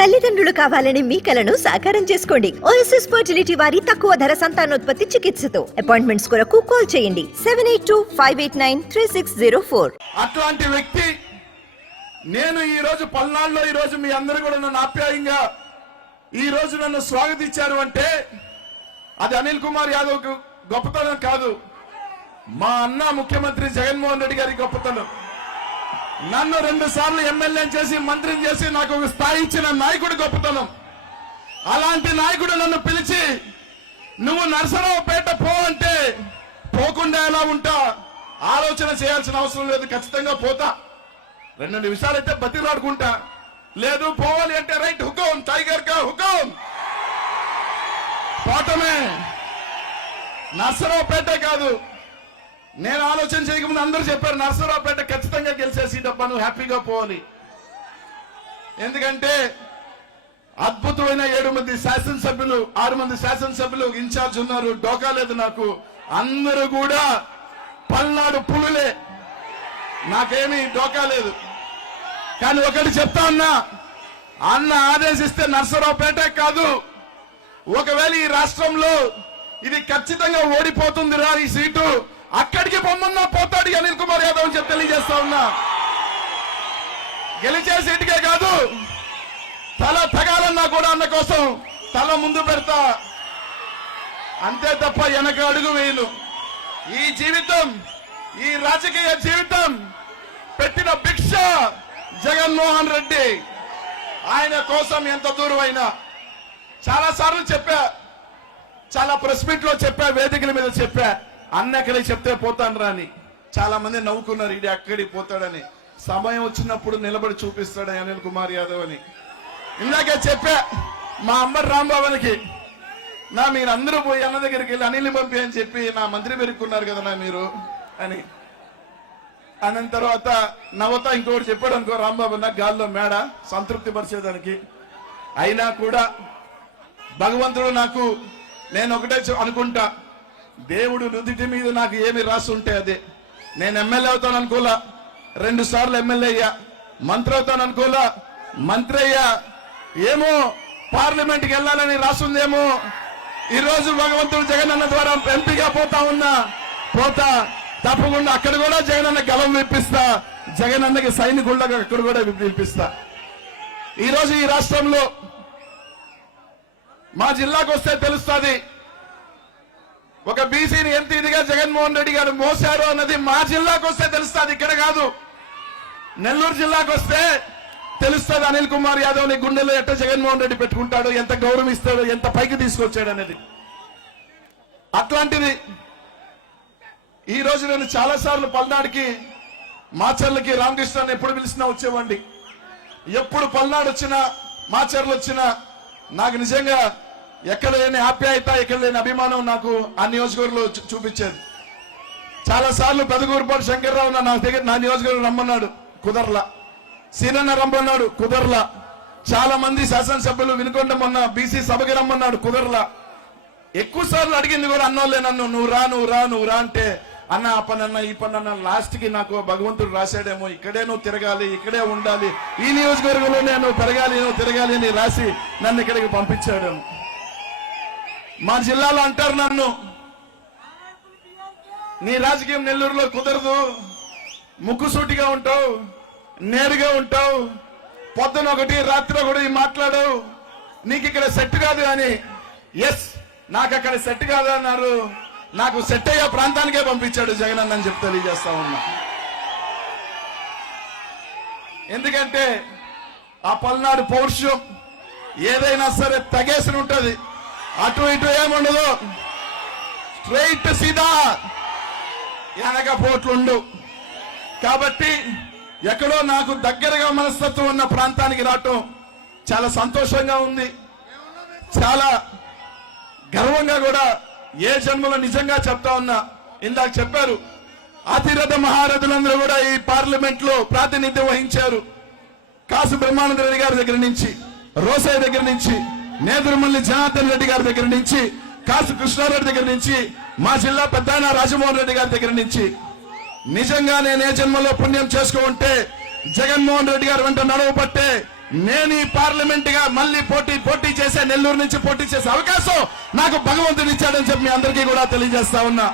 తల్లిదండ్రులు కావాలని మీ కలను సాకారం చేసుకోండి. ఓఎస్ఎస్ ఫర్టిలిటీ వారి తక్కువ ధర సంతానోత్పత్తి చికిత్సతో. అపాయింట్మెంట్స్ కొరకు కాల్ చేయండి. Seven eight two five eight nine three six zero four అట్లాంటి వ్యక్తి నేను ఈ రోజు పల్నాడులో ఈ రోజు మీ అందరూ కూడా నన్ను ఆప్యాయంగా ఈ రోజు నన్ను స్వాగతించారు అంటే అది అనిల్ కుమార్ యాదవ్ గొప్పతనం కాదు. మా అన్న ముఖ్యమంత్రి జగన్మోహన్ రెడ్డి గారి గొప్పతనం. నన్ను రెండు సార్లు ఎమ్మెల్యే చేసి మంత్రిని చేసి నాకు ఒక స్థాయి ఇచ్చిన నాయకుడు గొప్పతనం. అలాంటి నాయకుడు నన్ను పిలిచి నువ్వు నరసరావుపేట పో అంటే పోకుండా ఎలా ఉంటా? ఆలోచన చేయాల్సిన అవసరం లేదు ఖచ్చితంగా పోతా. రెండు నిమిషాలైతే బతిలాడుకుంటా. లేదు పోవాలి అంటే రైట్ హుకం టైగర్గా హుకం పోటమే నర్సరావుపేట కాదు నేను ఆలోచన చేయకముందు అందరూ చెప్పారు నర్సరావుపేట ఖచ్చితంగా గెలిచే సీట్ నువ్వు హ్యాపీగా పోవాలి. ఎందుకంటే అద్భుతమైన ఏడు మంది శాసనసభ్యులు ఆరు మంది శాసనసభ్యులు ఇన్ఛార్జ్ ఉన్నారు డోకా లేదు నాకు. అందరూ కూడా పల్నాడు పులులే. నాకేమీ డోకా లేదు. కానీ ఒకటి చెప్తా అన్నా అన్న ఆదేశిస్తే నర్సరావుపేట కాదు. ఒకవేళ ఈ రాష్ట్రంలో ఇది ఖచ్చితంగా ఓడిపోతుందిరా ఈ సీటు. అక్కడికి పొమ్మన్నా పోతాడు అనిల్ కుమార్ యాదవ్ అని చెప్పి తెలియజేస్తా ఉన్నా. గెలిచే సీటుకే కాదు తల తగాలన్నా కూడా అన్న కోసం తల ముందు పెడతా. అంతే తప్ప వెనక అడుగు వేయను. ఈ జీవితం ఈ రాజకీయ జీవితం పెట్టిన భిక్ష జగన్మోహన్ రెడ్డి. ఆయన కోసం ఎంత దూరం అయినా చాలా సార్లు చెప్పా చాలా ప్రెస్ మీట్లో చెప్పా వేదికల మీద చెప్పా. అన్న ఎక్కడికి చెప్తే పోతాను రాని చాలా మంది నవ్వుకున్నారు ఇది అక్కడికి పోతాడని. సమయం వచ్చినప్పుడు నిలబడి చూపిస్తాడు అనిల్ కుమార్ యాదవ్ అని. ఇందాకే చెప్పా మా అమ్మ రాంబాబునికి నా మీరు అందరూ పోయి అన్న దగ్గరికి వెళ్ళి అనిల్ని పంపి అని చెప్పి నా మంత్రి పెరుక్కున్నారు కదా నా మీరు అని. అన్న తర్వాత నవత ఇంకోటి చెప్పాడు అనుకో రాంబాబు నా గాల్లో మేడ సంతృప్తి పరిచేదానికి. అయినా కూడా భగవంతుడు నాకు నేను ఒకటే అనుకుంటా. దేవుడు నుదుటి మీద నాకు ఏమి రాసి ఉంటే అదే. నేను ఎమ్మెల్యే అవుతాను అనుకోలా? రెండు సార్లు ఎమ్మెల్యే అయ్యా. మంత్రి అవుతాను అనుకోలా? మంత్రి అయ్యా. ఏమో పార్లమెంట్కి వెళ్ళాలని రాసుందేమో. ఈ రోజు భగవంతుడు జగనన్న ద్వారా ఎంపీగా పోతా ఉన్నా. పోతా. తప్పకుండా అక్కడ కూడా జగనన్న గలం విప్పిస్తా. జగనన్నకి సైనికుళ్ళగా అక్కడ కూడా విప్పిస్తా. ఈరోజు ఈ రాష్ట్రంలో మా జిల్లాకు వస్తే తెలుస్తుంది. ఒక బీసీని ఎంత ఇదిగా జగన్మోహన్ రెడ్డి గారు మోసారు అన్నది మా జిల్లాకు వస్తే తెలుస్తుంది ఇక్కడ కాదు. నెల్లూరు జిల్లాకు వస్తే తెలుస్తుంది అనిల్ కుమార్ యాదవ్ని గుండెలో ఎట్ట జగన్మోహన్ రెడ్డి పెట్టుకుంటాడు ఎంత గౌరవిస్తాడు ఎంత పైకి తీసుకొచ్చాడు అనేది. అట్లాంటిది ఈ రోజు నేను చాలా సార్లు పల్నాడుకి మాచర్లకి రామకృష్ణ ఎప్పుడు పిలిచినా వచ్చేవండి ఎప్పుడు పల్నాడు వచ్చినా మాచర్లు వచ్చినా నాకు నిజంగా ఎక్కడ లేని ఆప్యాయత ఎక్కడ లేని అభిమానం నాకు ఆ నియోజకవర్గంలో చూపించేది. చాలా సార్లు పెదగూరుపాటి శంకర్రావు నా దగ్గర నా నియోజకవర్గం రమ్మన్నాడు. కుదరలా. సీనన్న రమ్మన్నాడు. కుదరలా. చాలా మంది శాసనసభ్యులు వినుకొండ మొన్న బీసీ సభకి రమ్మన్నాడు. కుదరలా. ఎక్కువ సార్లు అడిగింది కూడా అన్నోళ్ళే నన్ను. నువ్వు రా నువ్వు రా నువ్వు రా అంటే అన్న ఆ పని అన్న ఈ పని అన్న లాస్ట్కి నాకు భగవంతుడు రాశాడేమో. ఇక్కడే నువ్వు తిరగాలి ఇక్కడే ఉండాలి. ఈ నియోజకవర్గంలో నేను పెరగాలి నువ్వు తిరగాలి అని రాసి నన్ను ఇక్కడికి పంపించాడేమో మా జిల్లాలో అంటారు నన్ను. నీ రాజకీయం నెల్లూరులో కుదరదు. ముక్కుసూటిగా ఉంటావు. నేరుగా ఉంటావు. పొద్దున ఒకటి రాత్రి ఒకటి మాట్లాడవు. నీకు ఇక్కడ సెట్ కాదు అని. ఎస్ నాకు అక్కడ సెట్ కాదు అన్నారు. నాకు సెట్ అయ్యే ప్రాంతానికే పంపించాడు జగన్ అని చెప్పి తెలియజేస్తా ఉన్నా. ఎందుకంటే ఆ పల్నాడు పౌరుషం ఏదైనా సరే తగేసి ఉంటుంది అటు ఇటు ఏముండదు? స్ట్రైట్ సీదా. వెనక పోట్లుండు. కాబట్టి ఎక్కడో నాకు దగ్గరగా మనస్తత్వం ఉన్న ప్రాంతానికి రావటం చాలా సంతోషంగా ఉంది. చాలా గర్వంగా కూడా ఏ జన్మలో నిజంగా చెప్తా ఉన్నా ఇందాక చెప్పారు అతిరథ మహారథులందరూ కూడా ఈ పార్లమెంట్లో ప్రాతినిధ్యం వహించారు. కాసు బ్రహ్మానంద రెడ్డి గారి దగ్గర నుంచి రోసయ్య దగ్గర నుంచి నేదురుమల్లి జనార్దన్ రెడ్డి గారి దగ్గర నుంచి కాసు కృష్ణారెడ్డి దగ్గర నుంచి మా జిల్లా పెద్దాయన రాజమోహన్ రెడ్డి గారి దగ్గర నుంచి. నిజంగా నేను ఏ జన్మలో పుణ్యం చేసుకుంటే జగన్మోహన్ రెడ్డి గారు వెంట నడవ పట్టే నేను ఈ పార్లమెంట్గా మళ్ళీ పోటీ పోటీ చేసే నెల్లూరు నుంచి పోటీ చేసే అవకాశం నాకు భగవంతుడు ఇచ్చాడని చెప్పి మీ అందరికీ కూడా తెలియజేస్తా ఉన్నా.